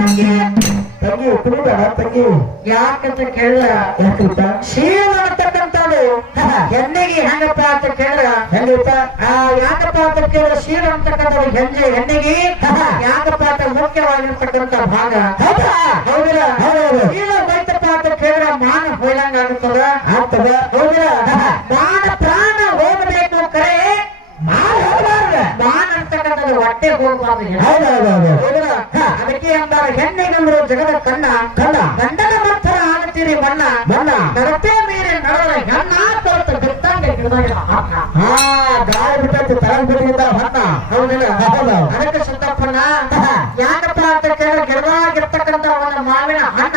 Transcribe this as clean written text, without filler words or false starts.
ತಂಗಿ ಕುಡಿದಾರ ತಂಗಿ ಯಾಕಂತ ಕೇಳಿದ್ರ ಯಾಕಂತ ಶೀಲ ಅಂತಕ್ಕಂಥದ್ದು ಹೆಣ್ಣಿಗೆ ಹೆಂಗಪ್ಪ ಅಂತ ಕೇಳಿದ್ರ ಹೆಂಗೈತ ಯಾಕಪ್ಪ ಅಂತ ಕೇಳಿದ್ರ ಶೀಲ ಅಂತಕ್ಕಂಥದ್ದು ಹೆಣ್ಣಿಗೆ ಯಾಕಪ್ಪ ಅಂತ ಮುಖ್ಯವಾಗಿರ್ತಕ್ಕಂಥ ಭಾಗ ಹೌದಾ ಹೌದಿಲ್ಲ ಹೌದು ಶೀಲ ಹೋಯ್ತಪ್ಪ ಅಂತ ಕೇಳಿದ್ರ ಮಾನ ಹೋಯ್ದಂಗ ಆಗುತ್ತದ ಆಗ್ತದ ಹೌದಿಲ್ಲ ಮಾನ ಪ್ರಾಣ ಹೋಗಬೇಕು ಕರೆ ಮಾನ ಅಂತಕ್ಕಂಥದ್ದು ಹೊಟ್ಟೆ ಹೋಗಬಾರ್ದು ಹೌದೌದು ಹೌದಿಲ್ಲ ಅದಕ್ಕೆ ಅಂದಾರ ಹೆಣ್ಣಿಗಂದ್ರು ಜಗದ ಕಣ್ಣ ಕಣ್ಣ ಗಂಡನ ಮತ್ತರ ಆಗುತ್ತೀರಿ ಬಣ್ಣ ಬಣ್ಣ ನಡತೆ ಮೇಲೆ ನಡೆದ ಹೆಣ್ಣ ತೊರೆತ ಬಿಟ್ಟಂಗೆ ಹಿಡಿದಾಗ ಹಾ ಗಾಳಿ ಬಿಟ್ಟೈತಿ ತಲೆ ಬಿಟ್ಟಿದ್ದ ಹೊನ್ನ ಹೌದಿಲ್ಲ ಹೌದು ಅದಕ್ಕೆ ಸುತ್ತಪ್ಪಣ್ಣ ಯಾಕಪ್ಪ ಅಂತ ಕೇಳಿ ಗಿಡವಾಗಿರ್ತಕ್ಕಂಥ ಒಂದು ಮಾವಿನ ಹಣ್ಣ